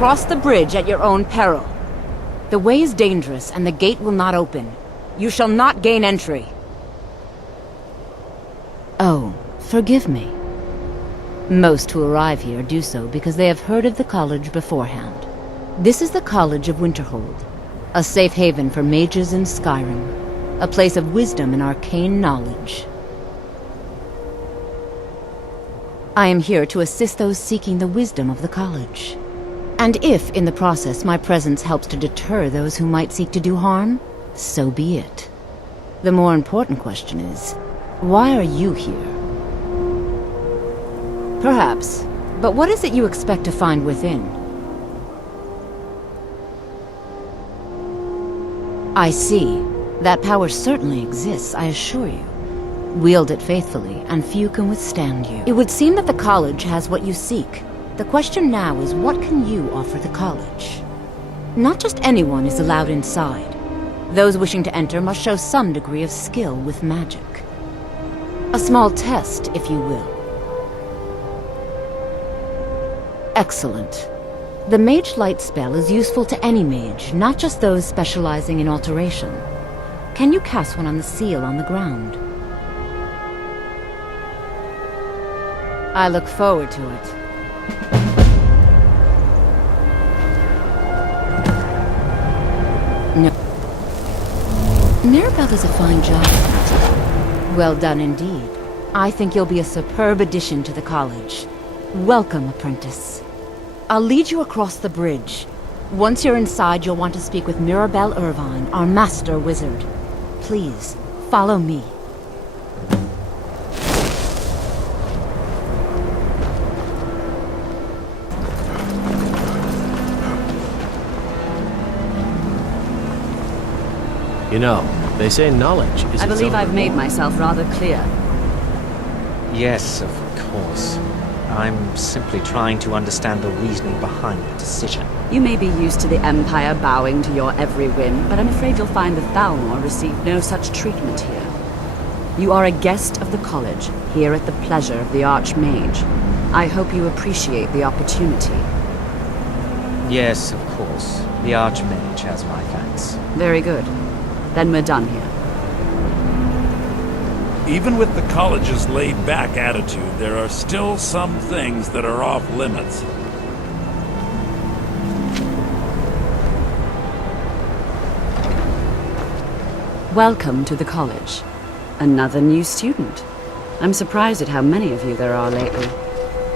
cross the bridge at your own peril. The way is dangerous, and the gate will not open. You shall not gain entry. Oh, forgive me. Most who arrive here do so because they have heard of the college beforehand. This is the College of Winterhold, a safe haven for mages in Skyrim, a place of wisdom and arcane knowledge. I am here to assist those seeking the wisdom of the college. And if, in the process, my presence helps to deter those who might seek to do harm, so be it. The more important question is, why are you here? Perhaps, but what is it you expect to find within? I see. That power certainly exists, I assure you. Wield it faithfully, and few can withstand you. It would seem that the college has what you seek. The question now is, what can you offer the college? Not just anyone is allowed inside. Those wishing to enter must show some degree of skill with magic. A small test, if you will. Excellent. The Mage Light spell is useful to any mage, not just those specializing in alteration. Can you cast one on the seal on the ground? I look forward to it. No. Mirabelle does a fine job. Well done indeed. I think you'll be a superb addition to the college. Welcome, apprentice. I'll lead you across the bridge. Once you're inside, you'll want to speak with Mirabelle Irvine, our master wizard. Please, follow me. You know, they say knowledge is I its believe own I've made reward. myself rather clear. Yes, of course. I'm simply trying to understand the reasoning behind the decision. You may be used to the Empire bowing to your every whim, but I'm afraid you'll find the Thalmor receive no such treatment here. You are a guest of the college, here at the pleasure of the Archmage. I hope you appreciate the opportunity. Yes, of course. The Archmage has my thanks. Very good. Then we're done here. Even with the college's laid-back attitude, there are still some things that are off limits. Welcome to the college. Another new student. I'm surprised at how many of you there are lately.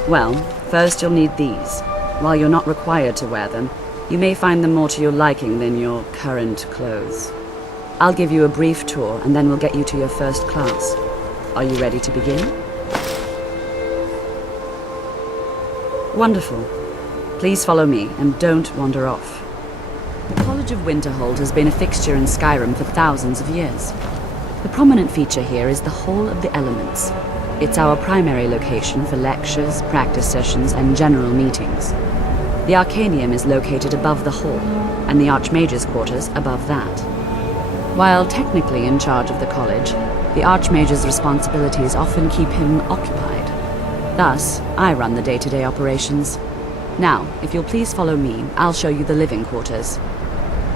Well, first you'll need these. While you're not required to wear them, you may find them more to your liking than your current clothes. I'll give you a brief tour, and then we'll get you to your first class. Are you ready to begin? Wonderful. Please follow me, and don't wander off. The College of Winterhold has been a fixture in Skyrim for thousands of years. The prominent feature here is the Hall of the Elements. It's our primary location for lectures, practice sessions, and general meetings. The Arcanium is located above the hall, and the Archmage's quarters above that. While technically in charge of the college, the Archmage's responsibilities often keep him occupied. Thus, I run the day-to-day operations. Now, if you'll please follow me, I'll show you the living quarters.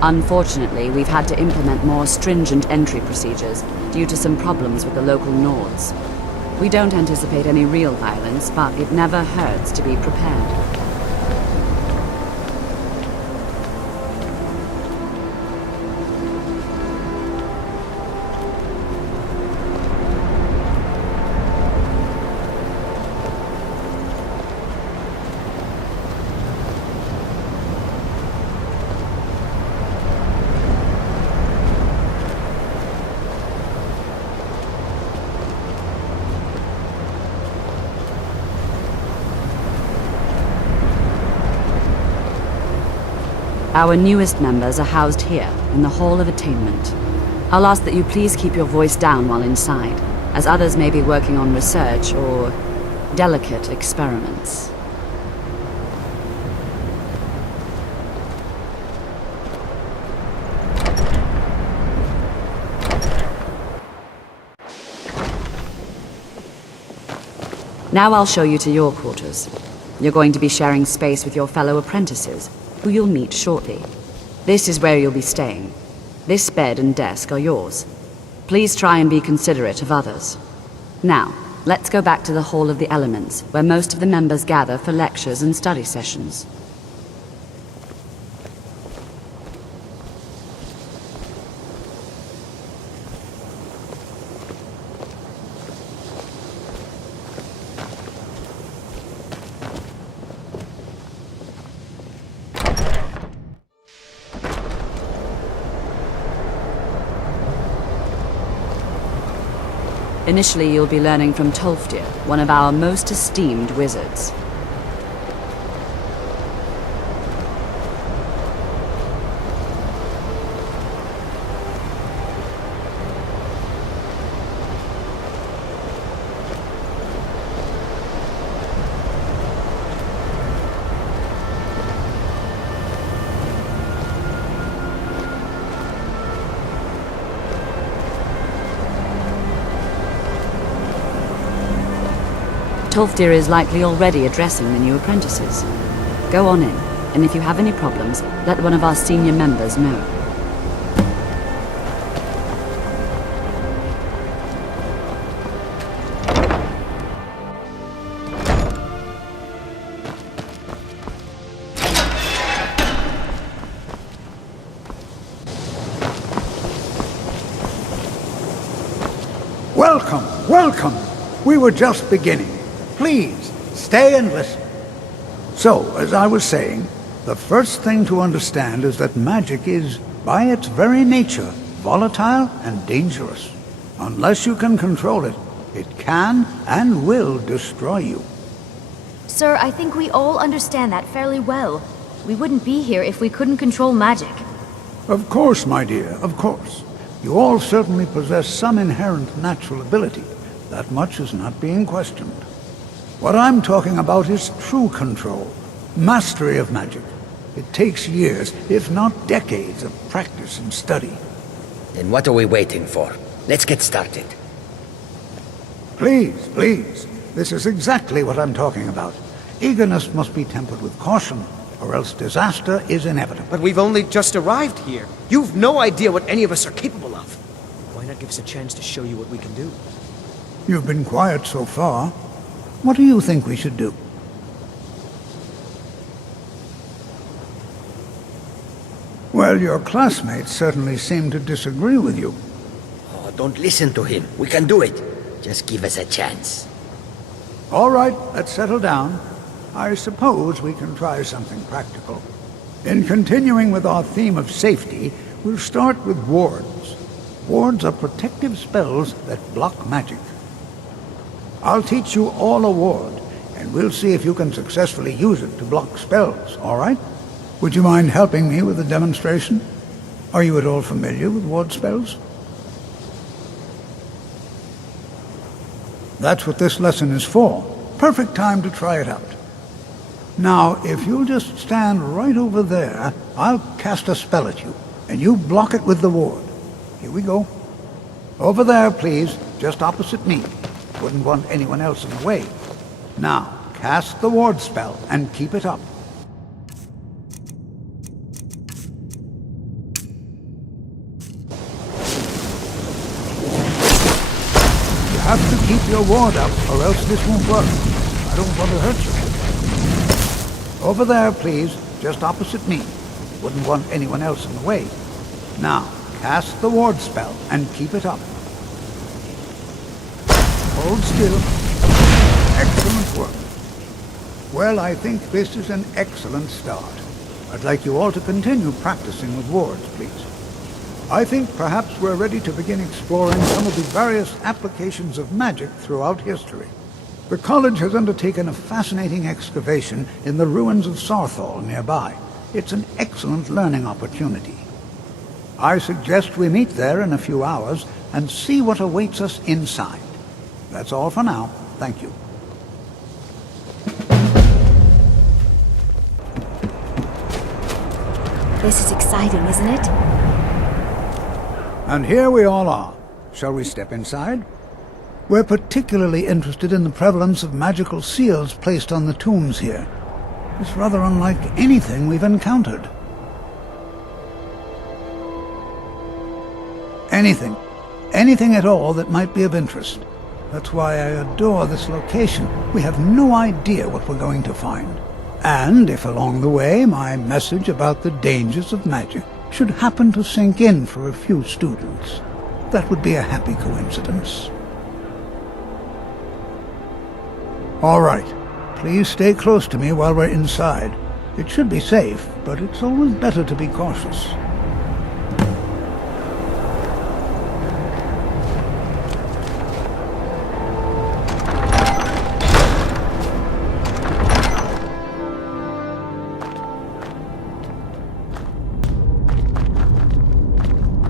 Unfortunately, we've had to implement more stringent entry procedures due to some problems with the local Nords. We don't anticipate any real violence, but it never hurts to be prepared. Our newest members are housed here, in the Hall of Attainment. I'll ask that you please keep your voice down while inside, as others may be working on research or delicate experiments. Now I'll show you to your quarters. you're going to be sharing space with your fellow apprentices, who you'll meet shortly. This is where you'll be staying. This bed and desk are yours. Please try and be considerate of others. Now, let's go back to the Hall of the Elements, where most of the members gather for lectures and study sessions. Initially, you'll be learning from Tolfdir, one of our most esteemed wizards. Tolfdir is likely already addressing the new apprentices. Go on in, and if you have any problems, let one of our senior members know. Welcome, welcome! We were just beginning. Please, stay and listen. So, as I was saying, the first thing to understand is that magic is, by its very nature, volatile and dangerous. Unless you can control it, it can and will destroy you. Sir, I think we all understand that fairly well. We wouldn't be here if we couldn't control magic. Of course, my dear, of course. You all certainly possess some inherent natural ability. That much is not being questioned. What I'm talking about is true control, mastery of magic. It takes years, if not decades, of practice and study. Then what are we waiting for? Let's get started. Please, please. This is exactly what I'm talking about. Eagerness must be tempered with caution, or else disaster is inevitable. But we've only just arrived here. You've no idea what any of us are capable of. Why not give us a chance to show you what we can do? You've been quiet so far. What do you think we should do? Well, your classmates certainly seem to disagree with you. Oh, don't listen to him. We can do it. Just give us a chance. All right, let's settle down. I suppose we can try something practical. In continuing with our theme of safety, we'll start with wards. Wards are protective spells that block magic. I'll teach you all a ward, and we'll see if you can successfully use it to block spells, all right? Would you mind helping me with a demonstration? Are you at all familiar with ward spells? That's what this lesson is for. Perfect time to try it out. Now, if you'll just stand right over there, I'll cast a spell at you, and you block it with the ward. Here we go. Over there, please, just opposite me. Wouldn't want anyone else in the way. Now, cast the ward spell and keep it up. You have to keep your ward up, or else this won't work. I don't want to hurt you. Over there, please, just opposite me. Wouldn't want anyone else in the way. Now, cast the ward spell and keep it up. Hold still. Excellent work. Well, I think this is an excellent start. I'd like you all to continue practicing with wards, please. I think perhaps we're ready to begin exploring some of the various applications of magic throughout history. The college has undertaken a fascinating excavation in the ruins of Sarthal nearby. It's an excellent learning opportunity. I suggest we meet there in a few hours and see what awaits us inside. That's all for now. Thank you. This is exciting, isn't it? And here we all are. Shall we step inside? We're particularly interested in the prevalence of magical seals placed on the tombs here. It's rather unlike anything we've encountered. Anything. Anything at all that might be of interest. That's why I adore this location. We have no idea what we're going to find. And if along the way my message about the dangers of magic should happen to sink in for a few students, that would be a happy coincidence. All right. Please stay close to me while we're inside. It should be safe, but it's always better to be cautious.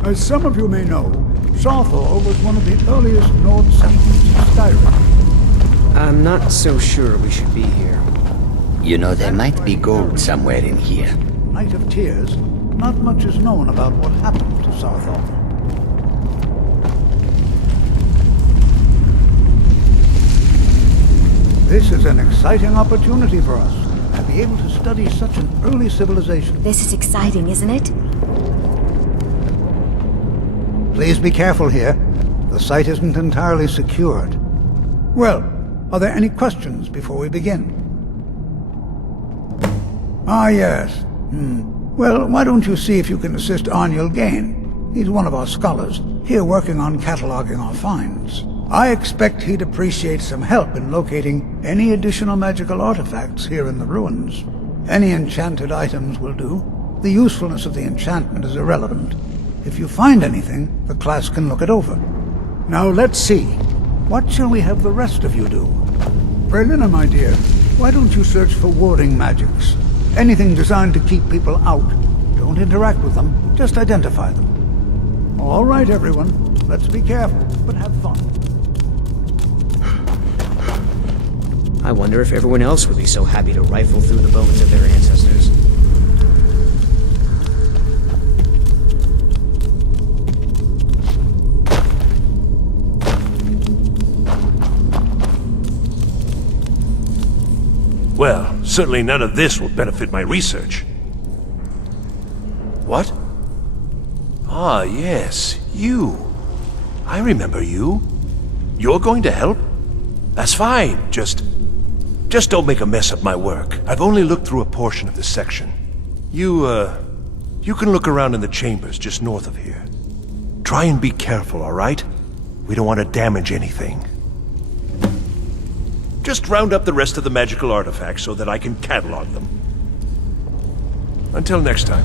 As some of you may know, Sarthor was one of the earliest Nord settlements of Skyrim. I'm not so sure we should be here. You know, there might be gold somewhere in here. Night of Tears, not much is known about what happened to Sarthor. This is an exciting opportunity for us, to be able to study such an early civilization. This is exciting, isn't it? Please be careful here. The site isn't entirely secured. Well, are there any questions before we begin? Ah, yes. Well, why don't you see if you can assist Arniel Gain? He's one of our scholars, here working on cataloging our finds. I expect he'd appreciate some help in locating any additional magical artifacts here in the ruins. Any enchanted items will do. The usefulness of the enchantment is irrelevant. If you find anything, the class can look it over. Now let's see. What shall we have the rest of you do? Brelina, my dear, why don't you search for warding magics? Anything designed to keep people out. Don't interact with them, just identify them. All right, everyone. Let's be careful, but have fun. I wonder if everyone else would be so happy to rifle through the bones of their ancestors. Well, certainly none of this will benefit my research. What? Ah, yes, you. I remember you. You're going to help? That's fine, just don't make a mess of my work. I've only looked through a portion of this section. You can look around in the chambers just north of here. Try and be careful, all right? We don't want to damage anything. Just round up the rest of the magical artifacts so that I can catalog them. Until next time.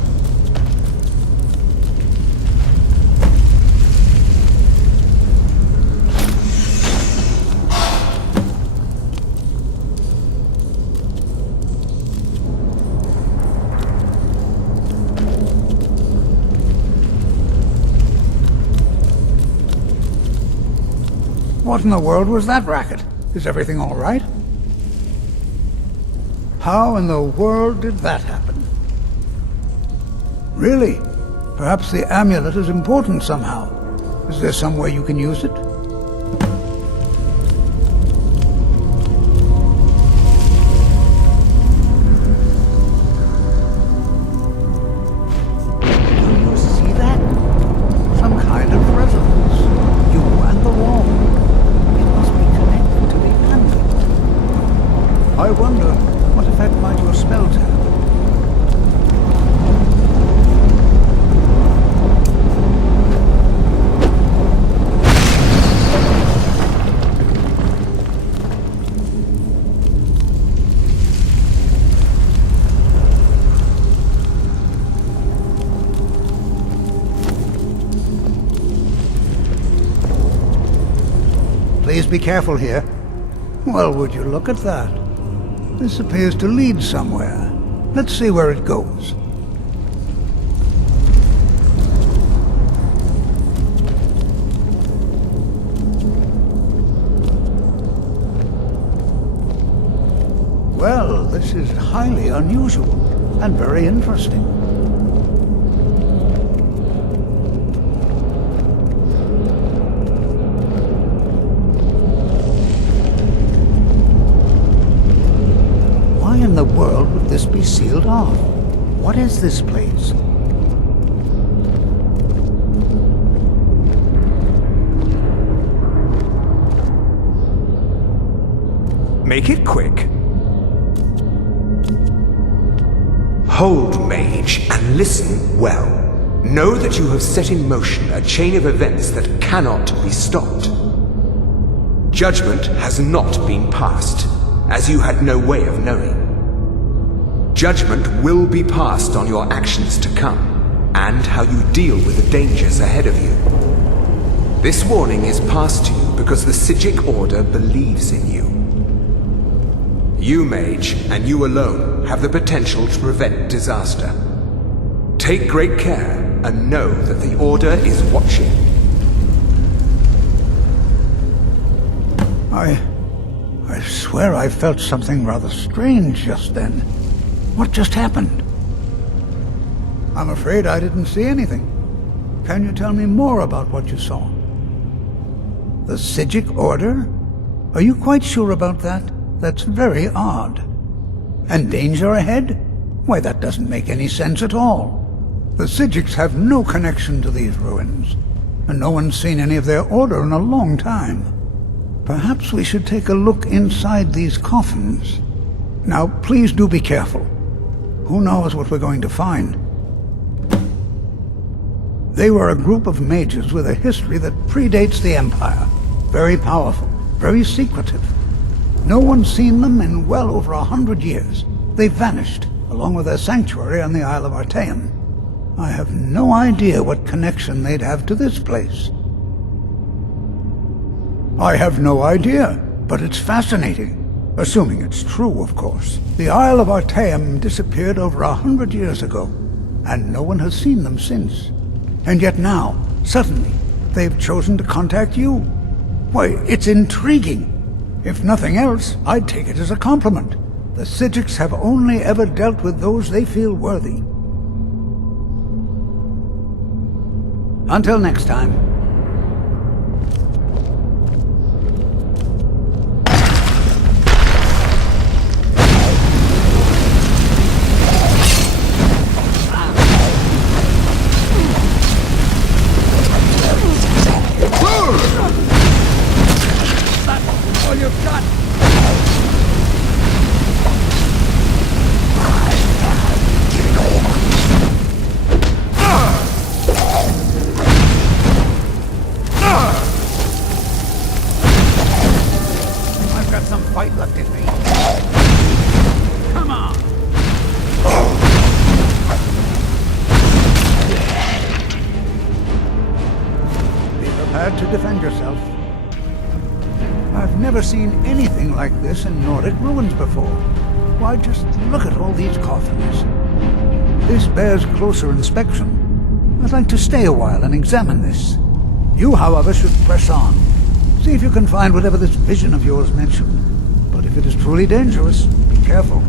What in the world was that racket? Is everything all right? How in the world did that happen? Really? Perhaps the amulet is important somehow. Is there some way you can use it? Do you see that? Some kind of resonance. You and the wall. It must be connected to the amulet. I wonder, what effect might your spells have? Please be careful here. Well, would you look at that? This appears to lead somewhere. Let's see where it goes. Well, this is highly unusual and very interesting. the world would this be sealed off? What is this place? Make it quick. Hold, mage, and listen well. Know that you have set in motion a chain of events that cannot be stopped. Judgment has not been passed, as you had no way of knowing. Judgment will be passed on your actions to come, and how you deal with the dangers ahead of you. This warning is passed to you because the Psijic Order believes in you. You, mage, and you alone, have the potential to prevent disaster. Take great care, and know that the Order is watching. I swear I felt something rather strange just then. What just happened? I'm afraid I didn't see anything. Can you tell me more about what you saw? The Psijic Order? Are you quite sure about that? That's very odd. And danger ahead? Why, that doesn't make any sense at all. The Psijics have no connection to these ruins, and no one's seen any of their order in a long time. Perhaps we should take a look inside these coffins. Now, please do be careful. Who knows what we're going to find? They were a group of mages with a history that predates the Empire. Very powerful, very secretive. No one's seen them in well over 100 years. They vanished, along with their sanctuary on the Isle of Artaeum. I have no idea what connection they'd have to this place. I have no idea, but it's fascinating. Assuming it's true, of course. The Isle of Artaeum disappeared over 100 years ago, and no one has seen them since. And yet now, suddenly, they've chosen to contact you. Why, it's intriguing. If nothing else, I'd take it as a compliment. The Psijics have only ever dealt with those they feel worthy. Until next time. All you've got! I've got some fight left in me. Come on! Be prepared to defend yourself. I've never seen anything like this in Nordic ruins before. Why, just look at all these coffins. This bears closer inspection. I'd like to stay a while and examine this. You, however, should press on. See if you can find whatever this vision of yours mentioned. But if it is truly dangerous, be careful.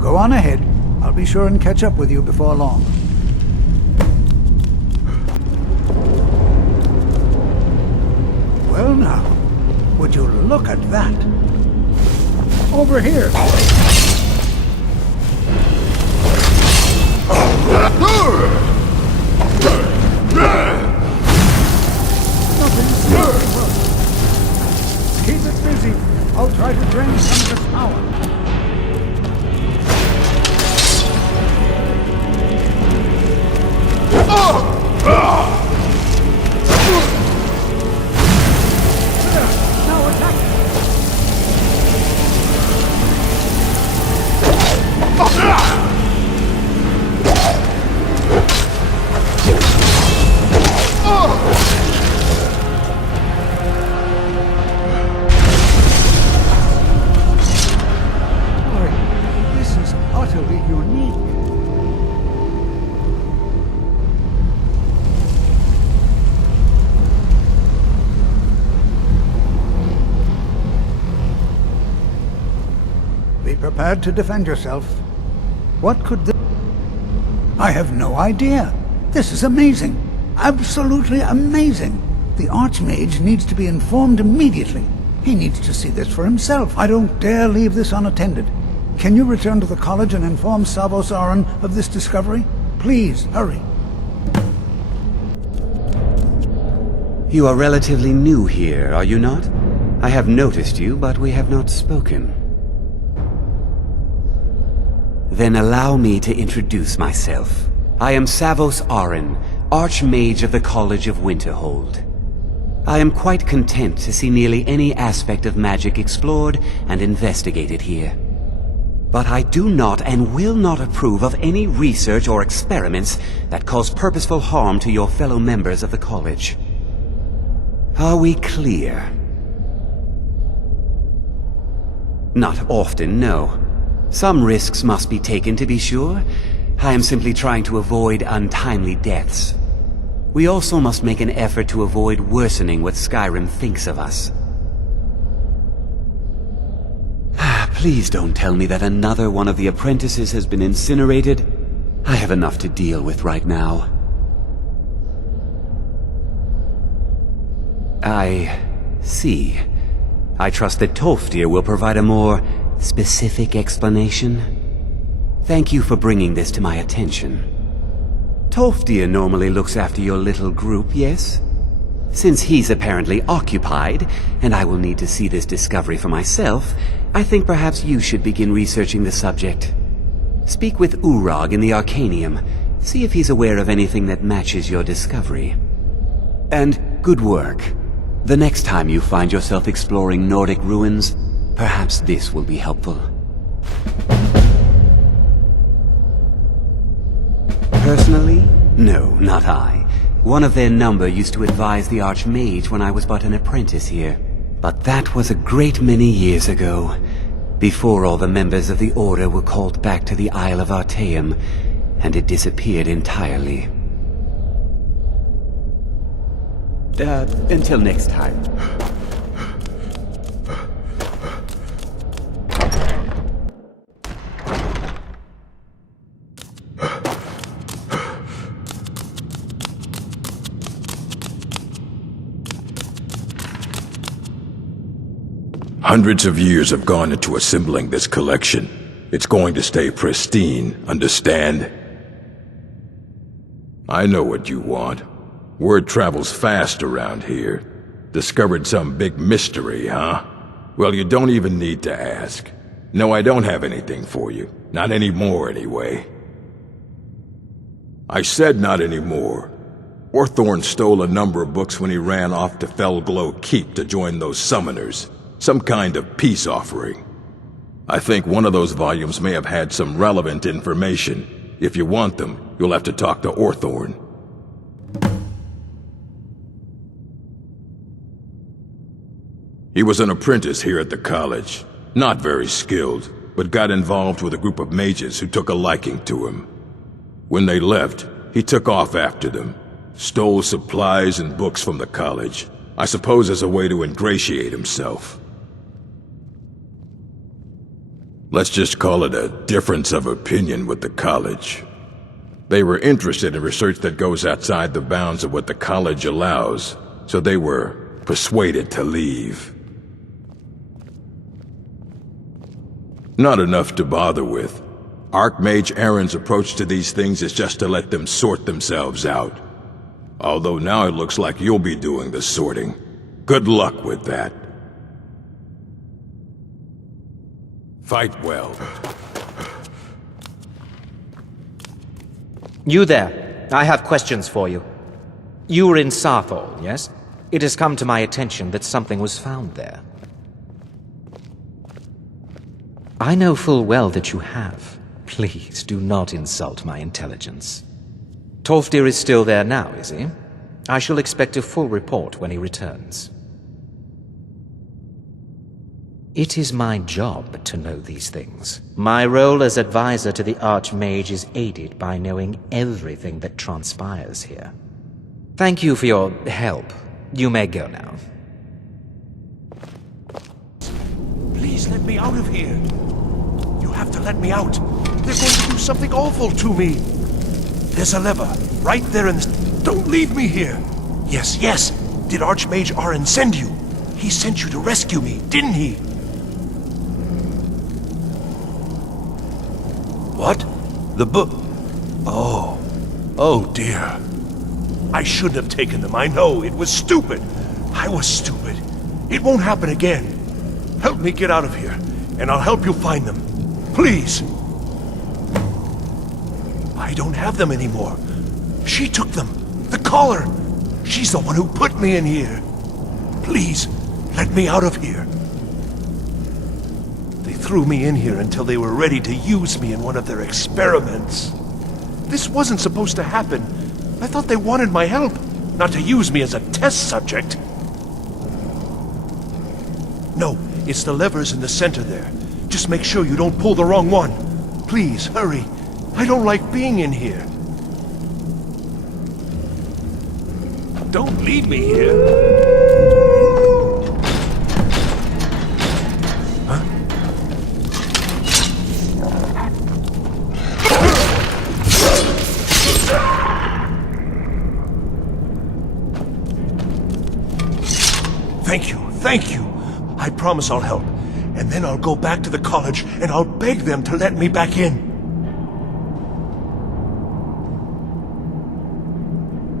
Go on ahead. I'll be sure and catch up with you before long. Well now, would you look at that? Over here! Keep it busy. I'll try to drain some of its power. Now attack it! Boy, this is utterly unique. Be prepared to defend yourself. What could this... I have no idea. This is amazing. Absolutely amazing. The Archmage needs to be informed immediately. He needs to see this for himself. I don't dare leave this unattended. Can you return to the college and inform Savos Aran of this discovery? Please, hurry. You are relatively new here, are you not? I have noticed you, but we have not spoken. Then allow me to introduce myself. I am Savos Aran, Archmage of the College of Winterhold. I am quite content to see nearly any aspect of magic explored and investigated here. But I do not and will not approve of any research or experiments that cause purposeful harm to your fellow members of the college. Are we clear? Not often, no. Some risks must be taken to be sure. I am simply trying to avoid untimely deaths. We also must make an effort to avoid worsening what Skyrim thinks of us. Please don't tell me that another one of the apprentices has been incinerated. I have enough to deal with right now. I see. I trust that Tolfdir will provide a more specific explanation. Thank you for bringing this to my attention. Tolfdir normally looks after your little group, yes? Since he's apparently occupied, and I will need to see this discovery for myself, I think perhaps you should begin researching the subject. Speak with Urag in the Arcanium. See if he's aware of anything that matches your discovery. And good work. The next time you find yourself exploring Nordic ruins, perhaps this will be helpful. Personally? No, not I. One of their number used to advise the Archmage when I was but an apprentice here. But that was a great many years ago, before all the members of the Order were called back to the Isle of Artaeum, and it disappeared entirely. Until next time. Hundreds of years have gone into assembling this collection. It's going to stay pristine, understand? I know what you want. Word travels fast around here. Discovered some big mystery, huh? Well, you don't even need to ask. No, I don't have anything for you. Not anymore, anyway. I said not anymore. Orthorn stole a number of books when he ran off to Felglow Keep to join those summoners. Some kind of peace offering. I think one of those volumes may have had some relevant information. If you want them, you'll have to talk to Orthorn. He was an apprentice here at the college. Not very skilled, but got involved with a group of mages who took a liking to him. When they left, he took off after them. Stole supplies and books from the college. I suppose as a way to ingratiate himself. Let's just call it a difference of opinion with the college. They were interested in research that goes outside the bounds of what the college allows, so they were persuaded to leave. Not enough to bother with. Archmage Aaron's approach to these things is just to let them sort themselves out. Although now it looks like you'll be doing the sorting. Good luck with that. Fight well. You there. I have questions for you. You were in Sarthol, yes? It has come to my attention that something was found there. I know full well that you have. Please do not insult my intelligence. Tolfdir is still there now, is he? I shall expect a full report when he returns. It is my job to know these things. My role as advisor to the Archmage is aided by knowing everything that transpires here. Thank you for your help. You may go now. Please let me out of here. You have to let me out. They're going to do something awful to me. There's a lever right there in this... Don't leave me here. Yes, yes. Did Archmage Aran send you? He sent you to rescue me, didn't he? What? The book? Oh. Oh dear. I shouldn't have taken them. I know. It was stupid. I was stupid. It won't happen again. Help me get out of here, and I'll help you find them. Please. I don't have them anymore. She took them. The collar. She's the one who put me in here. Please, let me out of here. They threw me in here until they were ready to use me in one of their experiments. This wasn't supposed to happen. I thought they wanted my help, not to use me as a test subject. No, it's the levers in the center there. Just make sure you don't pull the wrong one. Please, hurry. I don't like being in here. Don't leave me here. Thank you. I promise I'll help. And then I'll go back to the college and I'll beg them to let me back in.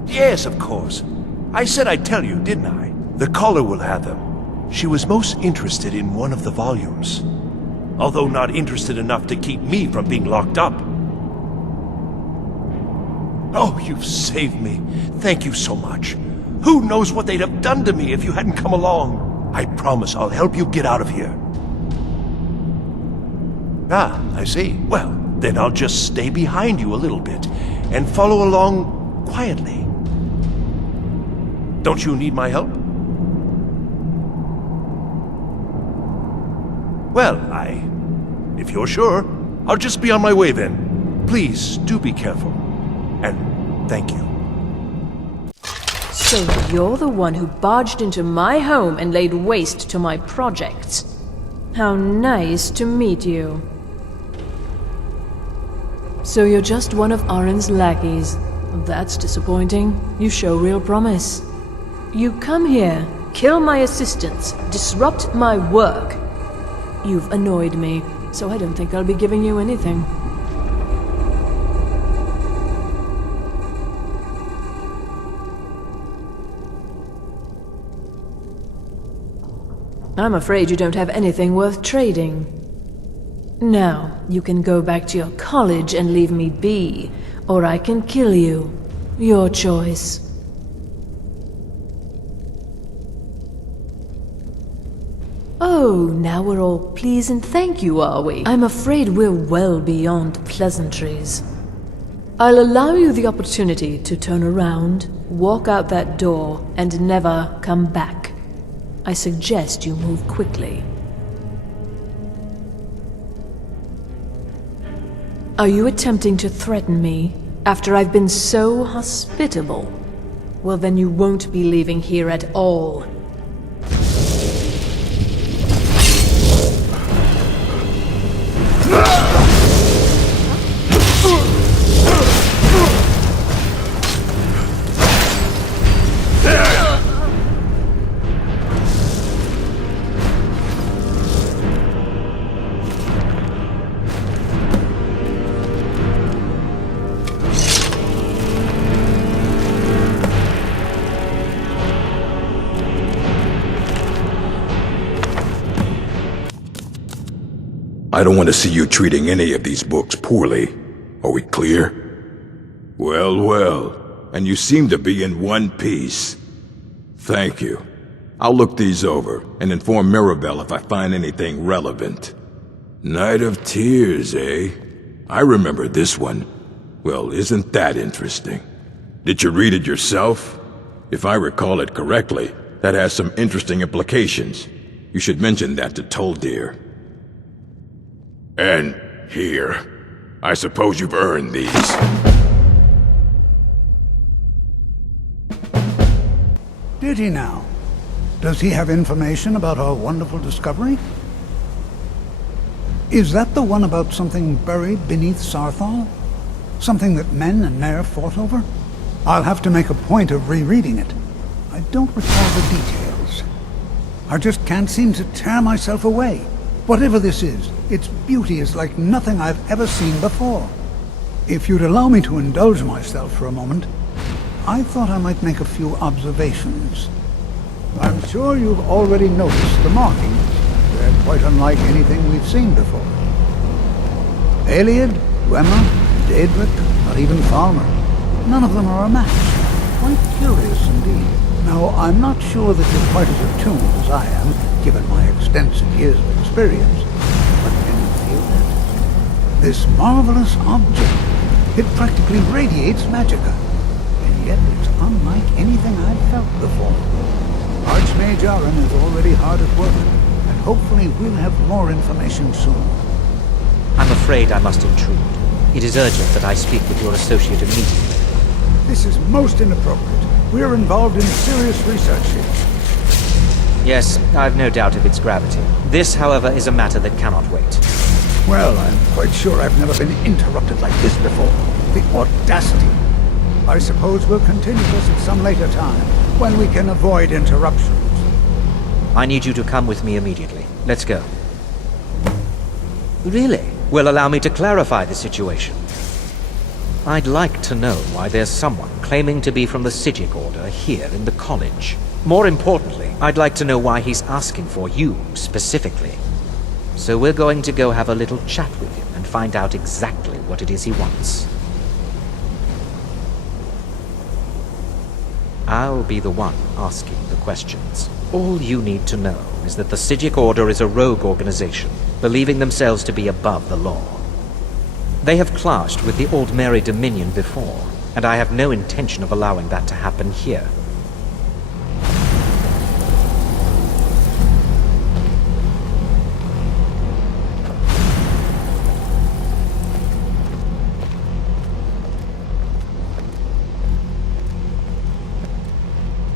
Yes, of course. I said I'd tell you, didn't I? The caller will have them. She was most interested in one of the volumes. Although not interested enough to keep me from being locked up. Oh, you've saved me. Thank you so much. Who knows what they'd have done to me if you hadn't come along? I promise I'll help you get out of here. Ah, I see. Well, then I'll just stay behind you a little bit and follow along quietly. Don't you need my help? Well, if you're sure, I'll just be on my way then. Please, do be careful. And thank you. So you're the one who barged into my home and laid waste to my projects. How nice to meet you. So you're just one of Arin's lackeys. That's disappointing. You show real promise. You come here, kill my assistants, disrupt my work. You've annoyed me, so I don't think I'll be giving you anything. I'm afraid you don't have anything worth trading. Now, you can go back to your college and leave me be, or I can kill you. Your choice. Oh, now we're all please and thank you, are we? I'm afraid we're well beyond pleasantries. I'll allow you the opportunity to turn around, walk out that door, and never come back. I suggest you move quickly. Are you attempting to threaten me after I've been so hospitable? Well, then you won't be leaving here at all. I don't want to see you treating any of these books poorly. Are we clear? Well, well. And you seem to be in one piece. Thank you. I'll look these over and inform Mirabelle if I find anything relevant. Night of Tears, eh? I remember this one. Well, isn't that interesting? Did you read it yourself? If I recall it correctly, that has some interesting implications. You should mention that to Toldir. And here. I suppose you've earned these. Did he now? Does he have information about our wonderful discovery? Is that the one about something buried beneath Sarthal? Something that men and Nair fought over? I'll have to make a point of rereading it. I don't recall the details. I just can't seem to tear myself away. Whatever this is, its beauty is like nothing I've ever seen before. If you'd allow me to indulge myself for a moment, I thought I might make a few observations. I'm sure you've already noticed the markings. They're quite unlike anything we've seen before. Aliad, Dwemer, Daedric, not even Falmer. None of them are a match. Quite curious indeed. Now, I'm not sure that you're quite as attuned as I am, given my extensive years of experience. But can you feel that? This marvelous object, it practically radiates magicka. And yet it's unlike anything I've felt before. Archmage Aaron is already hard at work, and hopefully we'll have more information soon. I'm afraid I must intrude. It is urgent that I speak with your associate immediately. This is most inappropriate. We're involved in serious research here. Yes, I've no doubt of its gravity. This, however, is a matter that cannot wait. Well, I'm quite sure I've never been interrupted like this before. The audacity. I suppose we'll continue this at some later time, when we can avoid interruptions. I need you to come with me immediately. Let's go. Really? Will allow me to clarify the situation. I'd like to know why there's someone claiming to be from the Psijic Order here in the college. More importantly, I'd like to know why he's asking for you, specifically. So we're going to go have a little chat with him and find out exactly what it is he wants. I'll be the one asking the questions. All you need to know is that the Psijic Order is a rogue organization, believing themselves to be above the law. They have clashed with the Old Mary Dominion before, and I have no intention of allowing that to happen here.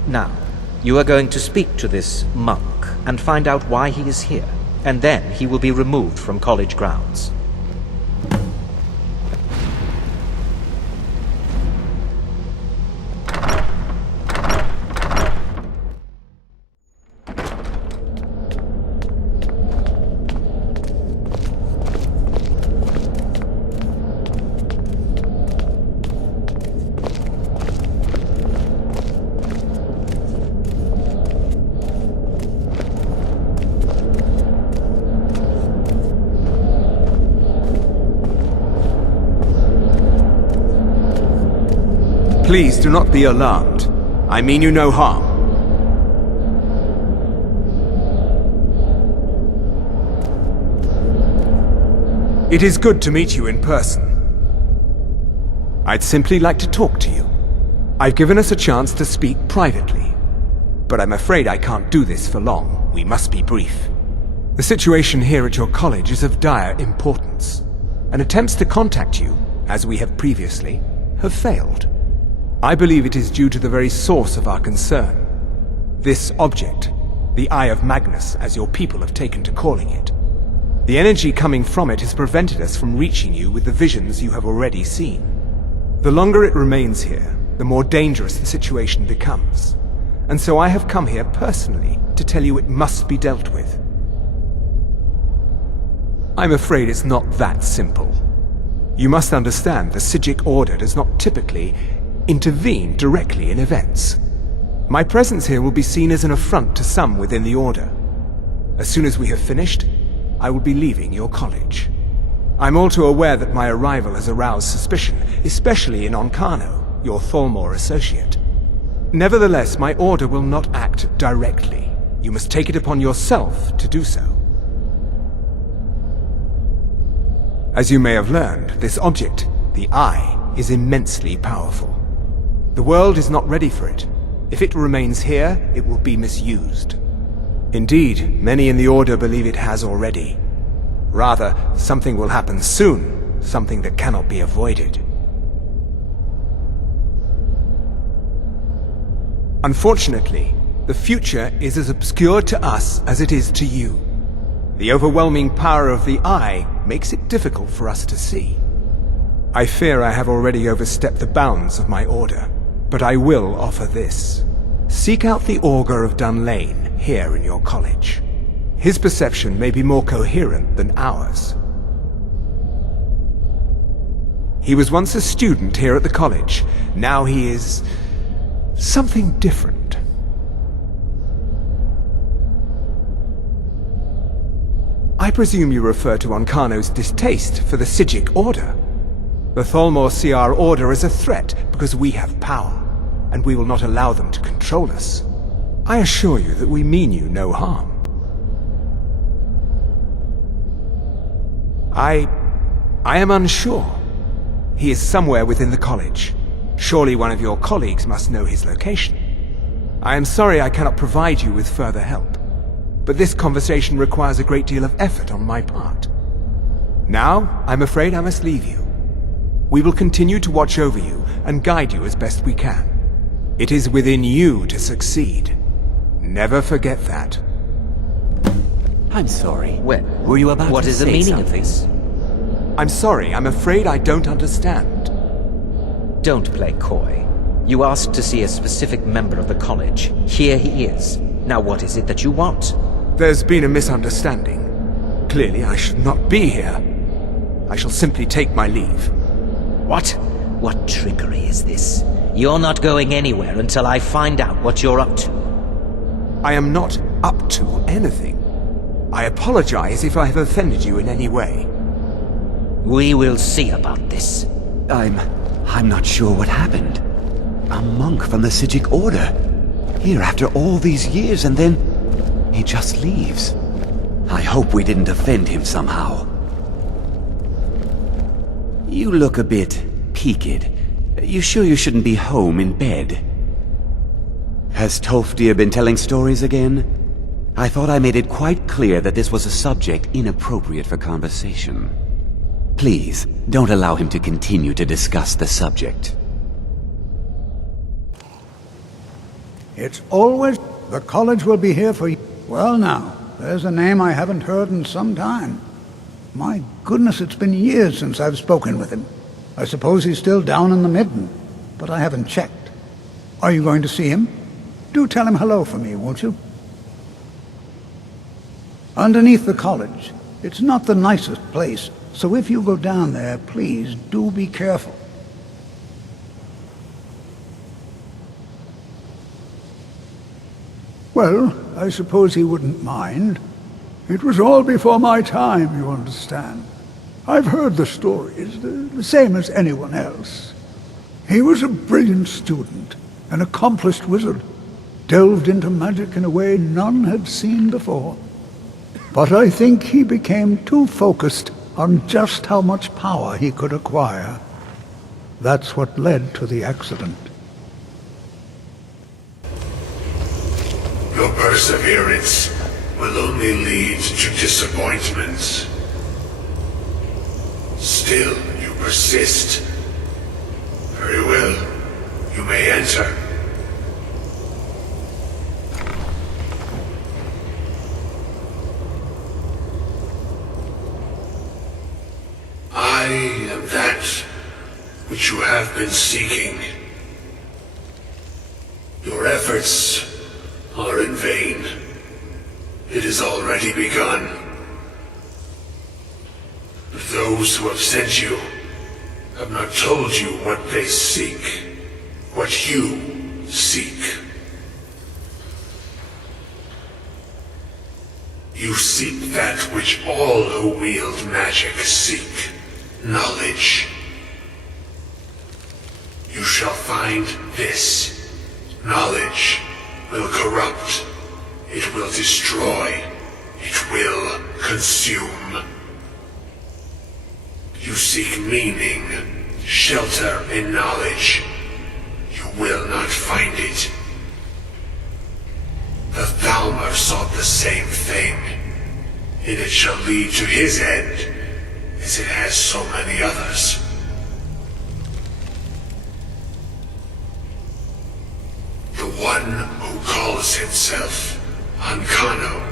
Now, you are going to speak to this monk and find out why he is here, and then he will be removed from college grounds. Please do not be alarmed. I mean you no harm. It is good to meet you in person. I'd simply like to talk to you. I've given us a chance to speak privately, but I'm afraid I can't do this for long. We must be brief. The situation here at your college is of dire importance, and attempts to contact you, as we have previously, have failed. I believe it is due to the very source of our concern. This object, the Eye of Magnus, as your people have taken to calling it. The energy coming from it has prevented us from reaching you with the visions you have already seen. The longer it remains here, the more dangerous the situation becomes. And so I have come here personally to tell you it must be dealt with. I'm afraid it's not that simple. You must understand the Psijic Order does not typically intervene directly in events. My presence here will be seen as an affront to some within the Order. As soon as we have finished, I will be leaving your college. I'm all too aware that my arrival has aroused suspicion, especially in Onkano, your Thalmor associate. Nevertheless, my Order will not act directly. You must take it upon yourself to do so. As you may have learned, this object, the Eye, is immensely powerful. The world is not ready for it. If it remains here, it will be misused. Indeed, many in the Order believe it has already. Rather, something will happen soon, something that cannot be avoided. Unfortunately, the future is as obscure to us as it is to you. The overwhelming power of the Eye makes it difficult for us to see. I fear I have already overstepped the bounds of my Order. But I will offer this. Seek out the Augur of Dunlane here in your college. His perception may be more coherent than ours. He was once a student here at the college. Now he is something different. I presume you refer to Ancano's distaste for the Sijic Order. The Thalmor see our order as a threat because we have power, and we will not allow them to control us. I assure you that we mean you no harm. I am unsure. He is somewhere within the college. Surely one of your colleagues must know his location. I am sorry I cannot provide you with further help, but this conversation requires a great deal of effort on my part. Now, I'm afraid I must leave you. We will continue to watch over you and guide you as best we can. It is within you to succeed. Never forget that. I'm sorry. Well, Were you about what to is the say meaning something? of this? I'm sorry, I'm afraid I don't understand. Don't play coy. You asked to see a specific member of the college. Here he is. Now what is it that you want? There's been a misunderstanding. Clearly I should not be here. I shall simply take my leave. What? What trickery is this? You're not going anywhere until I find out what you're up to. I am not up to anything. I apologize if I have offended you in any way. We will see about this. I'm not sure what happened. A monk from the Sijic Order. Here after all these years, and then he just leaves. I hope we didn't offend him somehow. You look a bit peaked. You sure you shouldn't be home in bed? Has Tolfdir been telling stories again? I thought I made it quite clear that this was a subject inappropriate for conversation. Please, don't allow him to continue to discuss the subject. It's always... The college will be here for you. Well now, there's a name I haven't heard in some time. My goodness, it's been years since I've spoken with him. I suppose he's still down in the Midden, but I haven't checked. Are you going to see him? Do tell him hello for me, won't you? Underneath the college. It's not the nicest place, so if you go down there, please do be careful. Well, I suppose he wouldn't mind. It was all before my time, you understand. I've heard the stories, the same as anyone else. He was a brilliant student, an accomplished wizard, delved into magic in a way none had seen before. But I think he became too focused on just how much power he could acquire. That's what led to the accident. Your perseverance will only lead to disappointment. Still, you persist. Very well. You may enter. I am that which you have been seeking. Your efforts are in vain. It has already begun. But those who have sent you have not told you what they seek, what you seek. You seek that which all who wield magic seek, knowledge. You shall find this. Knowledge will corrupt. It will destroy. It will consume. You seek meaning, shelter in knowledge. You will not find it. The Thalmor sought the same thing, and it shall lead to his end, as it has so many others. The one who calls himself Ancano.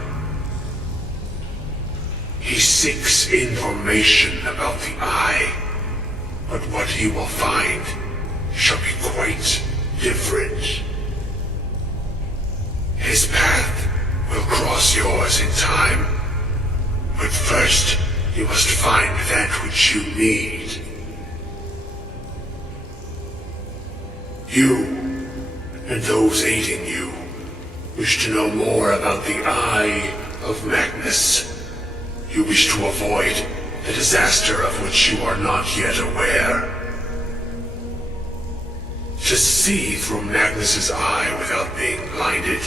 He seeks information about the Eye, but what he will find shall be quite different. His path will cross yours in time. But first, you must find that which you need. You, and those aiding you, wish to know more about the Eye of Magnus. You wish to avoid the disaster of which you are not yet aware. To see through Magnus's eye without being blinded,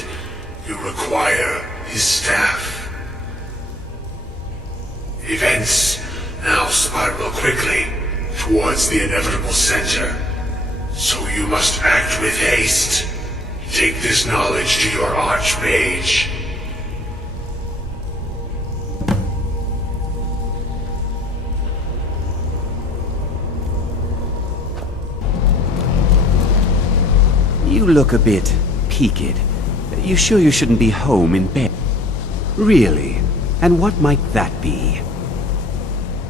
you require his staff. Events now spiral quickly towards the inevitable center, so you must act with haste. Take this knowledge to your Archmage. You look a bit peaked. You sure you shouldn't be home in bed? Really? And what might that be?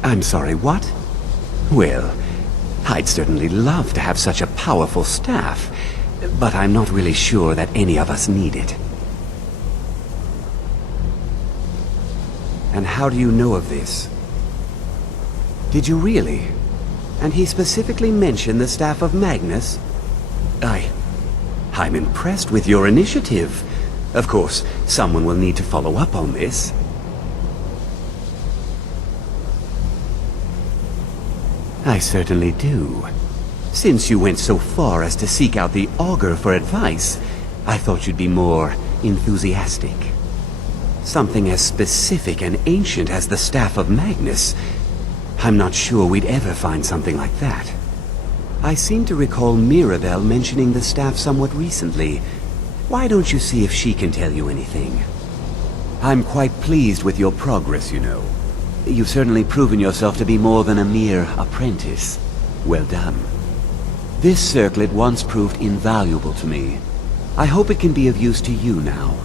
I'm sorry, what? Well, I'd certainly love to have such a powerful staff, but I'm not really sure that any of us need it. And how do you know of this? Did you really? And he specifically mentioned the staff of Magnus? I'm impressed with your initiative. Of course, someone will need to follow up on this. I certainly do. Since you went so far as to seek out the Augur for advice, I thought you'd be more enthusiastic. Something as specific and ancient as the Staff of Magnus. I'm not sure we'd ever find something like that. I seem to recall Mirabelle mentioning the staff somewhat recently. Why don't you see if she can tell you anything? I'm quite pleased with your progress, you know. You've certainly proven yourself to be more than a mere apprentice. Well done. This circlet once proved invaluable to me. I hope it can be of use to you now.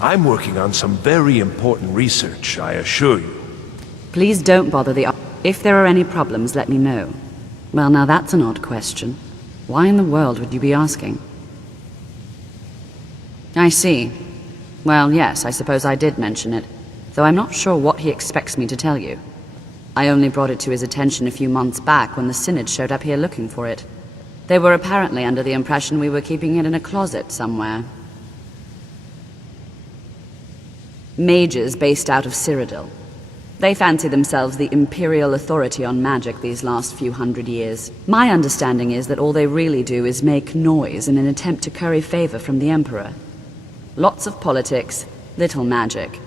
I'm working on some very important research, I assure you. Please don't bother the... If there are any problems, let me know. Well, now that's an odd question. Why in the world would you be asking? I see. Well, yes, I suppose I did mention it, though I'm not sure what he expects me to tell you. I only brought it to his attention a few months back when the Synod showed up here looking for it. They were apparently under the impression we were keeping it in a closet somewhere. Mages based out of Cyrodiil. They fancy themselves the imperial authority on magic these last few hundred years. My understanding is that all they really do is make noise in an attempt to curry favor from the Emperor. Lots of politics, little magic.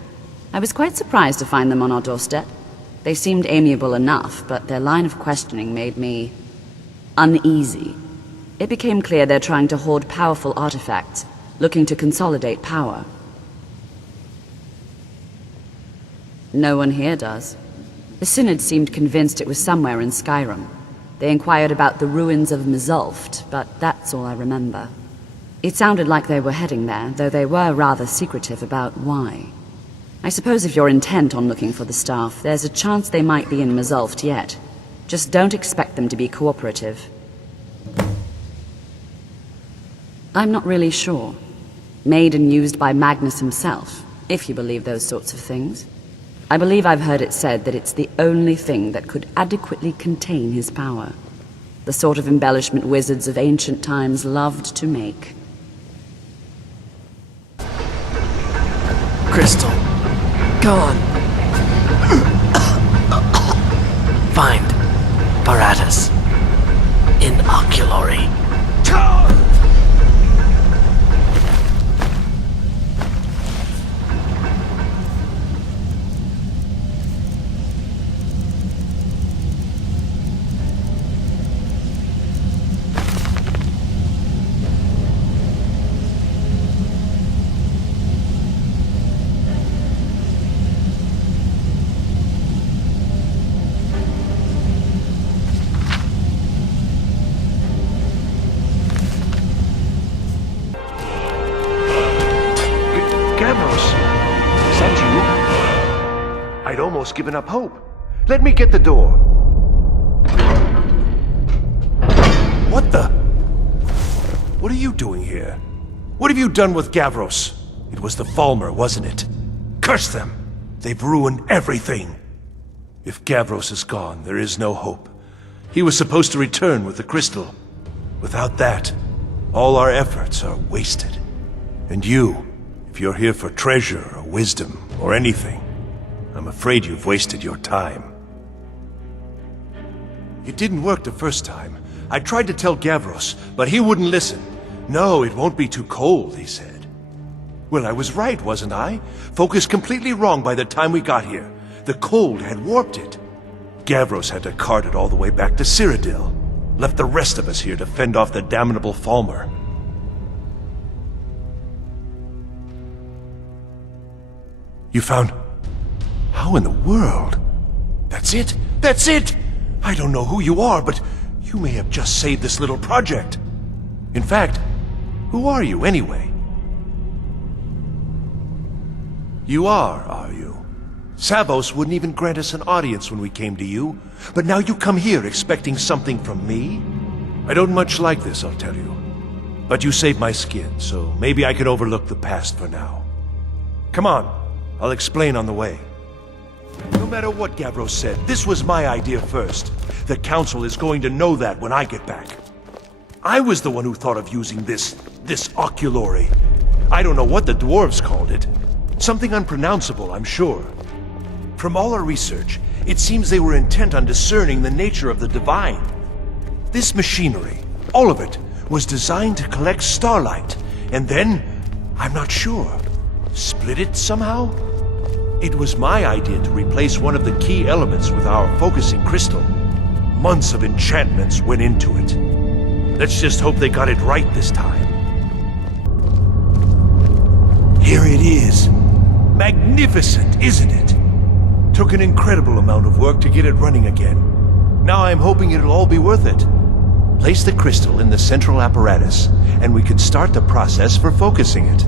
I was quite surprised to find them on our doorstep. They seemed amiable enough, but their line of questioning made me uneasy. It became clear they're trying to hoard powerful artifacts, looking to consolidate power. No one here does. The Synod seemed convinced it was somewhere in Skyrim. They inquired about the ruins of Mzulft, but that's all I remember. It sounded like they were heading there, though they were rather secretive about why. I suppose if you're intent on looking for the staff, there's a chance they might be in Mzulft yet. Just don't expect them to be cooperative. I'm not really sure. Made and used by Magnus himself, if you believe those sorts of things. I believe I've heard it said that it's the only thing that could adequately contain his power. The sort of embellishment wizards of ancient times loved to make. Crystal. Gone. Find Paratus. In Oculary. I'd almost given up hope. Let me get the door. What the? What are you doing here? What have you done with Gavros? It was the Falmer, wasn't it? Curse them! They've ruined everything! If Gavros is gone, there is no hope. He was supposed to return with the crystal. Without that, all our efforts are wasted. And you, if you're here for treasure or wisdom or anything, I'm afraid you've wasted your time. It didn't work the first time. I tried to tell Gavros, but he wouldn't listen. No, it won't be too cold, he said. Well, I was right, wasn't I? Focused completely wrong by the time we got here. The cold had warped it. Gavros had to cart it all the way back to Cyrodiil. Left the rest of us here to fend off the damnable Falmer. You found... How in the world? That's it? That's it! I don't know who you are, but you may have just saved this little project. In fact, who are you anyway? You are you? Savos wouldn't even grant us an audience when we came to you, but now you come here expecting something from me? I don't much like this, I'll tell you. But you saved my skin, so maybe I can overlook the past for now. Come on, I'll explain on the way. No matter what Gavros said, this was my idea first. The Council is going to know that when I get back. I was the one who thought of using this oculory. I don't know what the dwarves called it. Something unpronounceable, I'm sure. From all our research, it seems they were intent on discerning the nature of the divine. This machinery, all of it, was designed to collect starlight, and then, I'm not sure, split it somehow? It was my idea to replace one of the key elements with our focusing crystal. Months of enchantments went into it. Let's just hope they got it right this time. Here it is. Magnificent, isn't it? Took an incredible amount of work to get it running again. Now I'm hoping it'll all be worth it. Place the crystal in the central apparatus, and we can start the process for focusing it.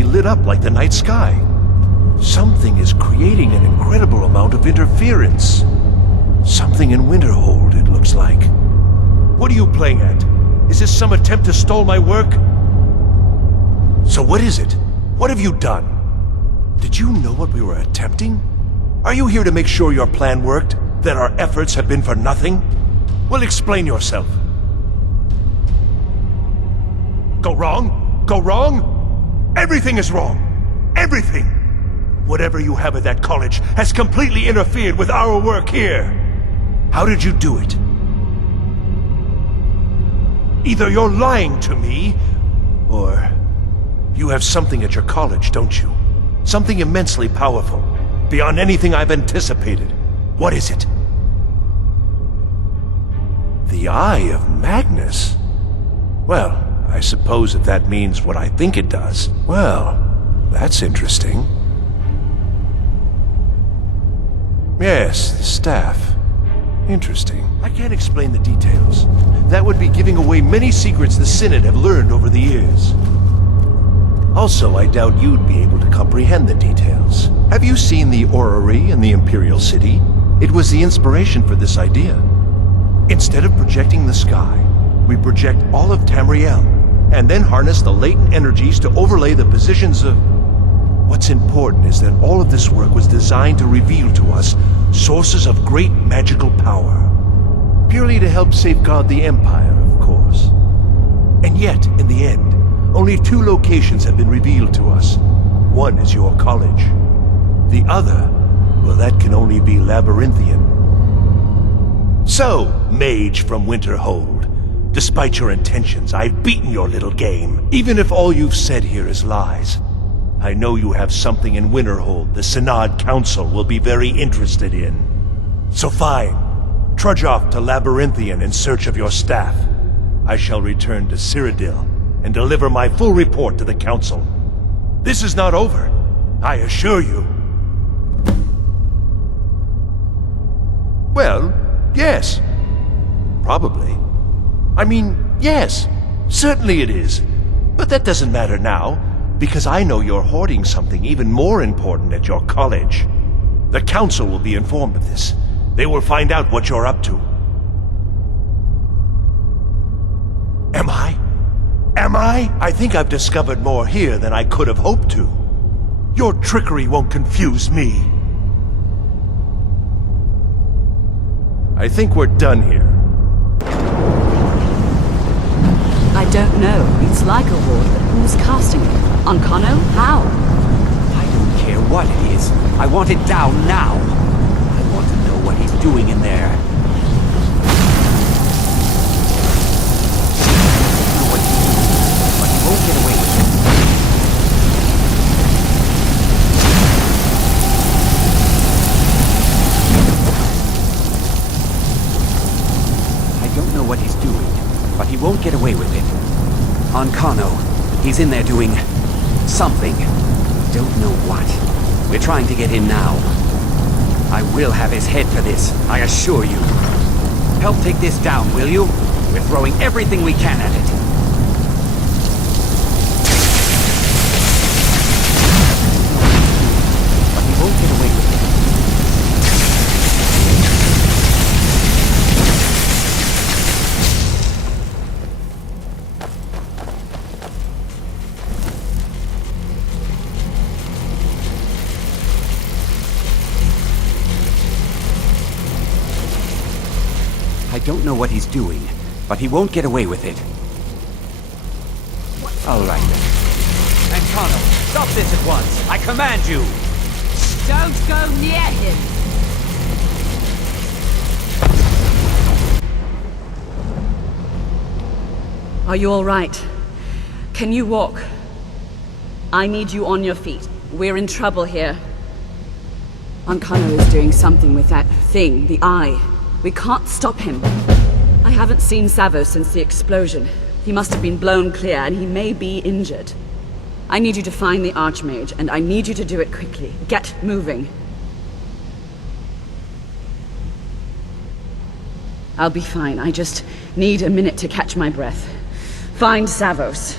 be lit up like the night sky. Something is creating an incredible amount of interference. Something in Winterhold, it looks like. What are you playing at? Is this some attempt to stall my work? So what is it? What have you done? Did you know what we were attempting? Are you here to make sure your plan worked? That our efforts have been for nothing? Well, explain yourself. Go wrong? Go wrong? Everything is wrong. Everything! Whatever you have at that college has completely interfered with our work here. How did you do it? Either you're lying to me, or you have something at your college, don't you? Something immensely powerful, beyond anything I've anticipated. What is it? The Eye of Magnus? Well, I suppose if that means what I think it does, well, that's interesting. Yes, the staff. Interesting. I can't explain the details. That would be giving away many secrets the Synod have learned over the years. Also, I doubt you'd be able to comprehend the details. Have you seen the orrery in the Imperial City? It was the inspiration for this idea. Instead of projecting the sky, we project all of Tamriel, and then harness the latent energies to overlay the positions of... What's important is that all of this work was designed to reveal to us sources of great magical power. Purely to help safeguard the Empire, of course. And yet, in the end, only 2 locations have been revealed to us. One is your college. The other, well, that can only be Labyrinthian. So, mage from Winterhold, despite your intentions, I've beaten your little game. Even if all you've said here is lies, I know you have something in Winterhold the Synod Council will be very interested in. So fine, trudge off to Labyrinthian in search of your staff. I shall return to Cyrodiil and deliver my full report to the Council. This is not over, I assure you. Well, yes. Probably. I mean, yes. Certainly it is. But that doesn't matter now, because I know you're hoarding something even more important at your college. The Council will be informed of this. They will find out what you're up to. Am I? Am I? I think I've discovered more here than I could have hoped to. Your trickery won't confuse me. I think we're done here. I don't know. It's like a ward, but who's casting it? Ancano? How? I don't care what it is. I want it down now. I want to know what he's doing in there. I know what he's doing, but he won't get away with it. I don't know what he's doing, but he won't get away with it. Ancano, he's in there doing something. Don't know what. We're trying to get in now. I will have his head for this, I assure you. Help take this down, will you? We're throwing everything we can at it. But he won't get away with it. I don't know what he's doing, but he won't get away with it. All right then. Ancano, stop this at once! I command you! Don't go near him! Are you all right? Can you walk? I need you on your feet. We're in trouble here. Ancano is doing something with that thing, the eye. We can't stop him. I haven't seen Savo since the explosion. He must have been blown clear, and he may be injured. I need you to find the Archmage, and I need you to do it quickly. Get moving. I'll be fine. I just need a minute to catch my breath. Find Savos.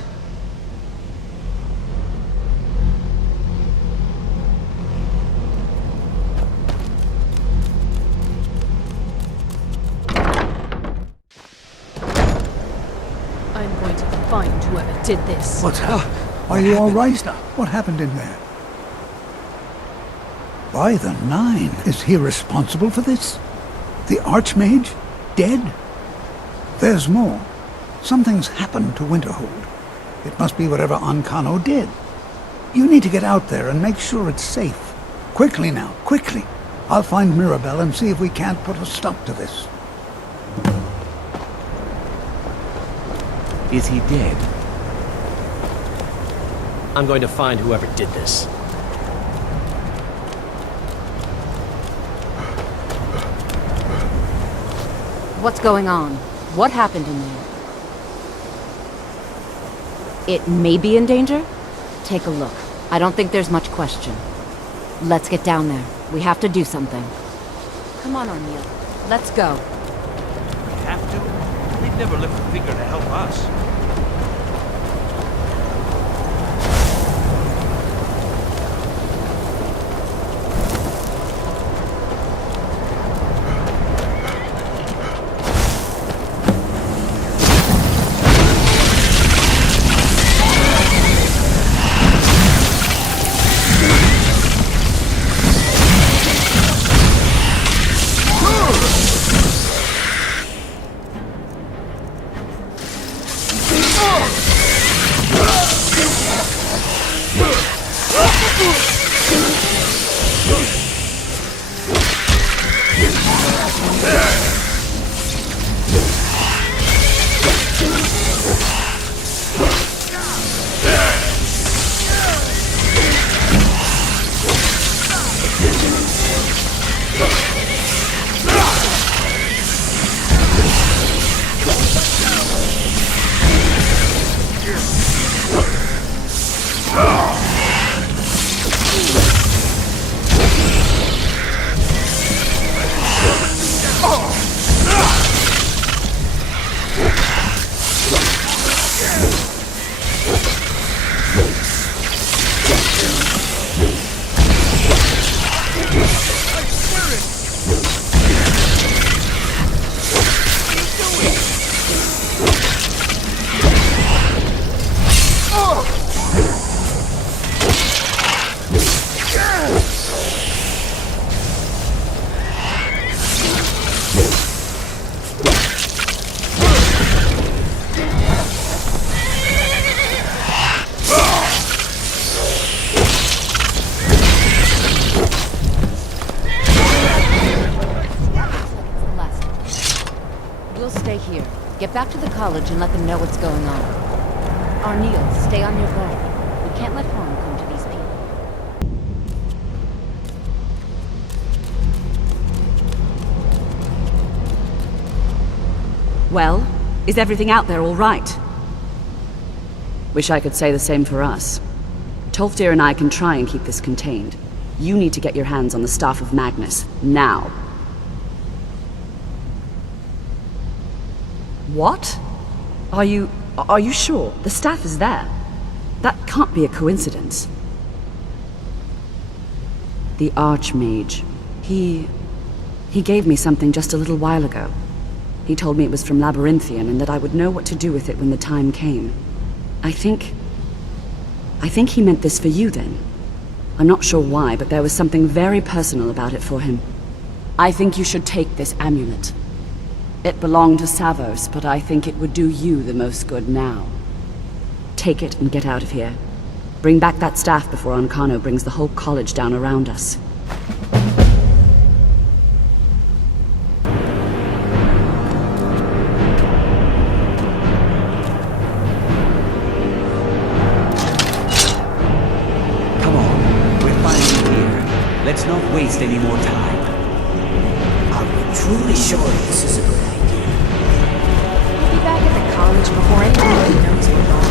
did this? What's happened? Are you all right? What happened in there? By the Nine, is he responsible for this? The Archmage? Dead? There's more. Something's happened to Winterhold. It must be whatever Ancano did. You need to get out there and make sure it's safe. Quickly now, quickly. I'll find Mirabelle and see if we can't put a stop to this. Is he dead? I'm going to find whoever did this. What's going on? What happened in there? It may be in danger? Take a look. I don't think there's much question. Let's get down there. We have to do something. Come on, O'Neill. Let's go. We have to? They'd never lift a finger to help us. Get back to the college and let them know what's going on. Arneal, stay on your guard. We can't let harm come to these people. Well, is everything out there all right? Wish I could say the same for us. Tolfdir and I can try and keep this contained. You need to get your hands on the Staff of Magnus, now. What? Are you sure? The staff is there. That can't be a coincidence. The Archmage. He gave me something just a little while ago. He told me it was from Labyrinthian and that I would know what to do with it when the time came. I think he meant this for you then. I'm not sure why, but there was something very personal about it for him. I think you should take this amulet. It belonged to Savos, but I think it would do you the most good now. Take it and get out of here. Bring back that staff before Ancano brings the whole college down around us. Come on, we're finally here. Let's not waste any more time. Are we truly sure this is a good idea? We'll be back at the college before anyone even knows we're gone.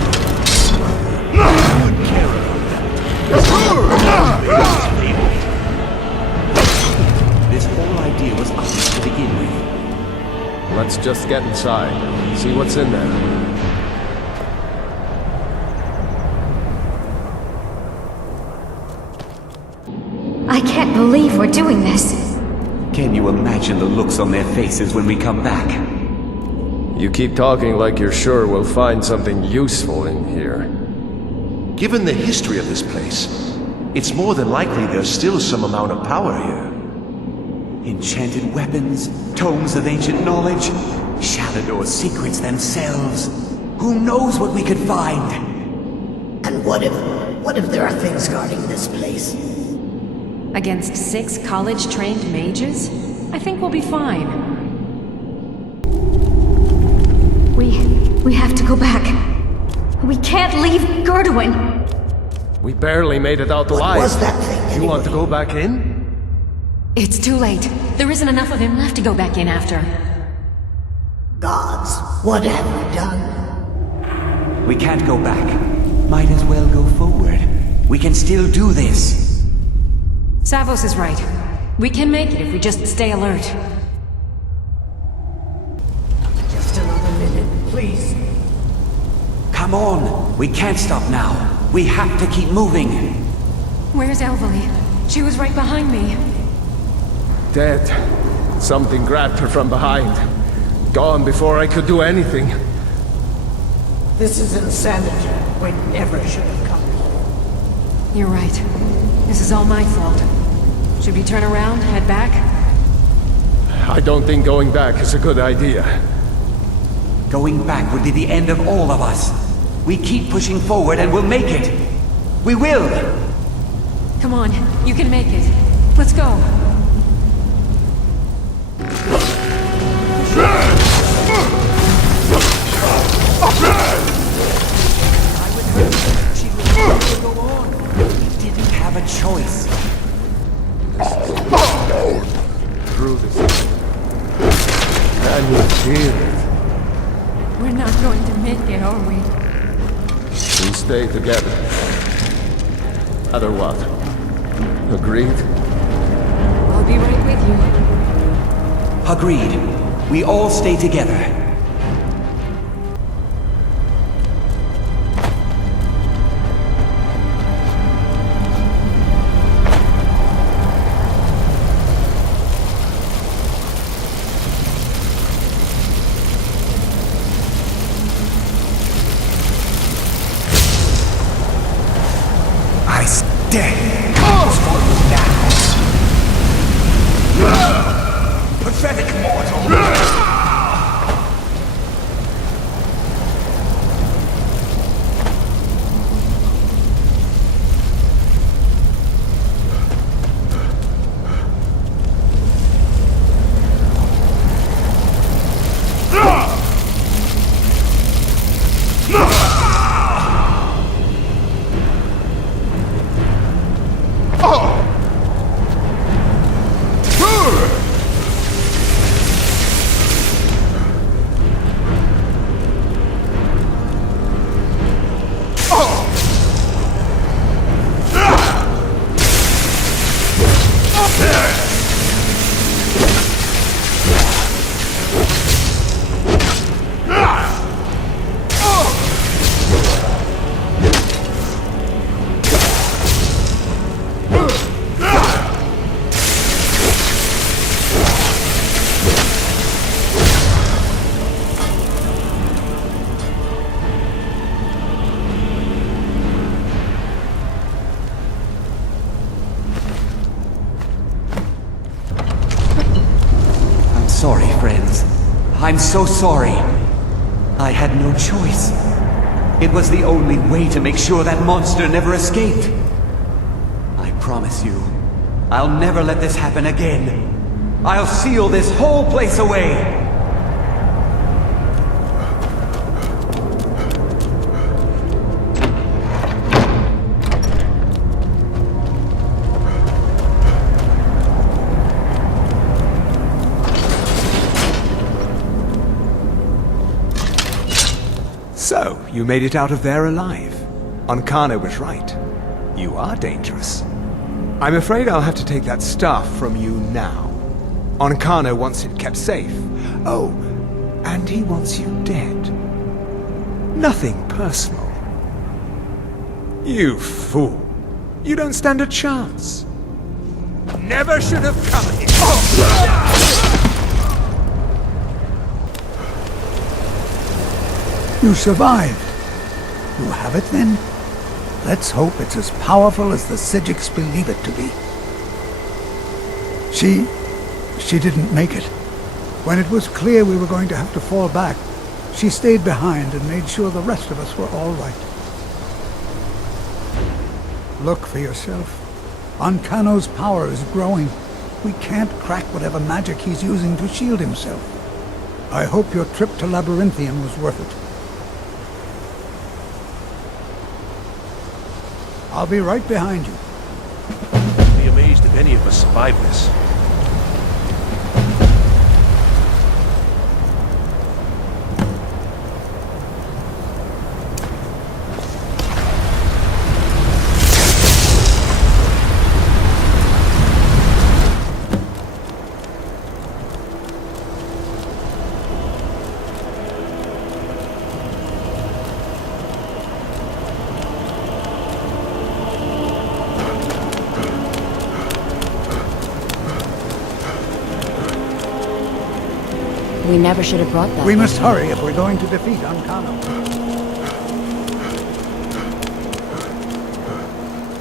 This whole idea was ours to begin with. Let's just get inside. See what's in there. I can't believe we're doing this. Can you imagine the looks on their faces when we come back? You keep talking like you're sure we'll find something useful in here. Given the history of this place, it's more than likely there's still some amount of power here. Enchanted weapons, tomes of ancient knowledge, Shalador's secrets themselves. Who knows what we could find? And what if there are things guarding this place? Against 6 college-trained mages? I think we'll be fine. We have to go back. We can't leave Gerduin. We barely made it out alive. What was that thing anyway? You want to go back in? It's too late. There isn't enough of him left to go back in after. Gods, what have we done? We can't go back. Might as well go forward. We can still do this. Savos is right. We can make it if we just stay alert. Just another minute, please. Come on! We can't stop now. We have to keep moving. Where's Elvely? She was right behind me. Dead. Something grabbed her from behind. Gone before I could do anything. This is insanity. We never should have come. You're right. This is all my fault. Should we turn around, head back? I don't think going back is a good idea. Going back would be the end of all of us. We keep pushing forward and we'll make it. We will! Come on, you can make it. Let's go. She would go on. We didn't have a choice. Through this. Can you feel it? We're not going to make it, are we? We stay together. Other what? Agreed? I'll be right with you. Agreed. We all stay together. I stay. Comes for you now. Pathetic mortal. Sorry, friends. I'm so sorry. I had no choice. It was the only way to make sure that monster never escaped. I promise you, I'll never let this happen again. I'll seal this whole place away. So, you made it out of there alive. Ankana was right. You are dangerous. I'm afraid I'll have to take that stuff from you now. Ankana wants it kept safe. Oh, and he wants you dead. Nothing personal. You fool. You don't stand a chance. Never should have come here. You survived. You have it then? Let's hope it's as powerful as the Psijics believe it to be. She didn't make it. When it was clear we were going to have to fall back, she stayed behind and made sure the rest of us were all right. Look for yourself. Ancano's power is growing. We can't crack whatever magic he's using to shield himself. I hope your trip to Labyrinthium was worth it. I'll be right behind you. I'd be amazed if any of us survive this. We never should have brought that. We must hurry if we're going to defeat Ancano.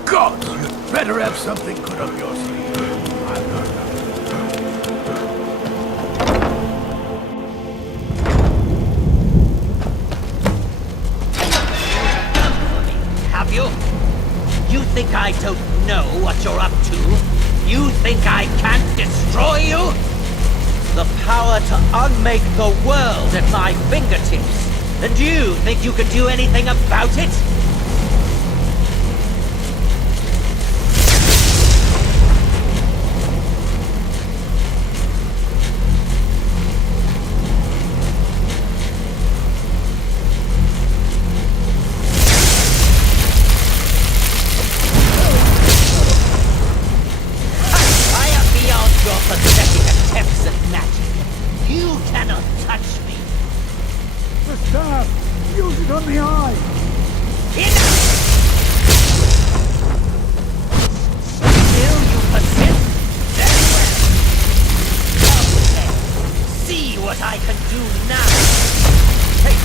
God, you better have something good up your sleeve. Have you? You think I don't know what you're up to? You think I can't destroy you? The power to unmake the world at my fingertips. And you think you can do anything about it? I am beyond your pathetic attempts at magic. You cannot touch me. The staff! Use it on the eye! Enough! Still you persist? Very well. Come then. See what I can do now. Take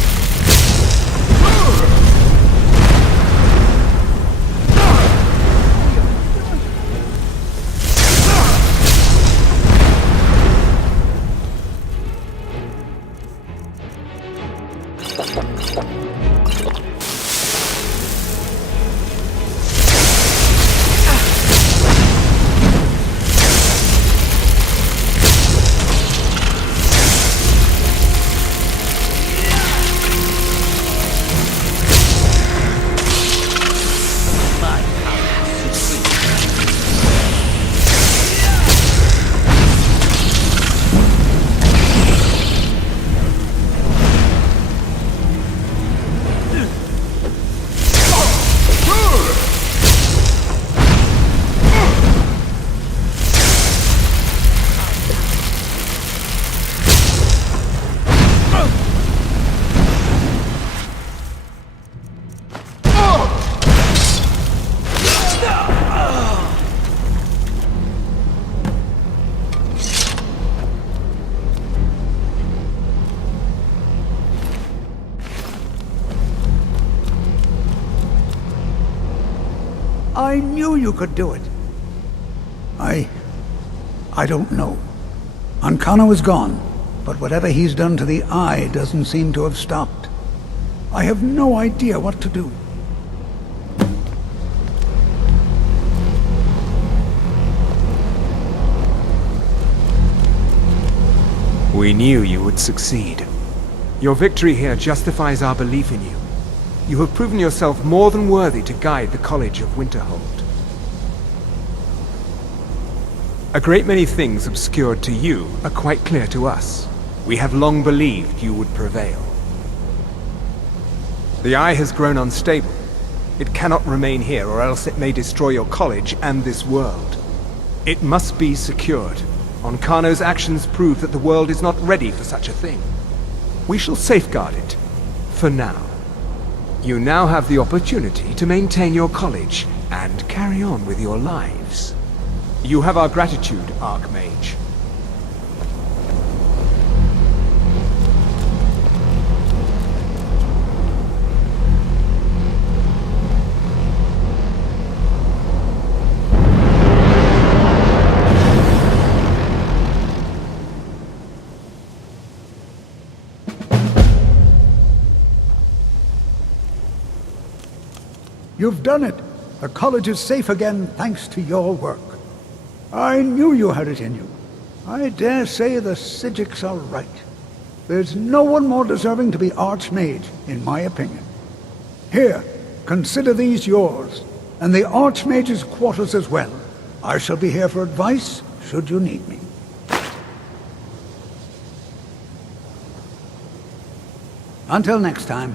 I knew you could do it. I don't know. Ancano is gone, but whatever he's done to the eye doesn't seem to have stopped. I have no idea what to do. We knew you would succeed. Your victory here justifies our belief in you. You have proven yourself more than worthy to guide the College of Winterhold. A great many things obscured to you are quite clear to us. We have long believed you would prevail. The Eye has grown unstable. It cannot remain here, or else it may destroy your college and this world. It must be secured. Ancano's actions prove that the world is not ready for such a thing. We shall safeguard it, for now. You now have the opportunity to maintain your college and carry on with your lives. You have our gratitude, Archmage. You've done it. The college is safe again thanks to your work. I knew you had it in you. I dare say the Psijics are right. There's no one more deserving to be Archmage, in my opinion. Here, consider these yours, and the Archmage's quarters as well. I shall be here for advice, should you need me. Until next time.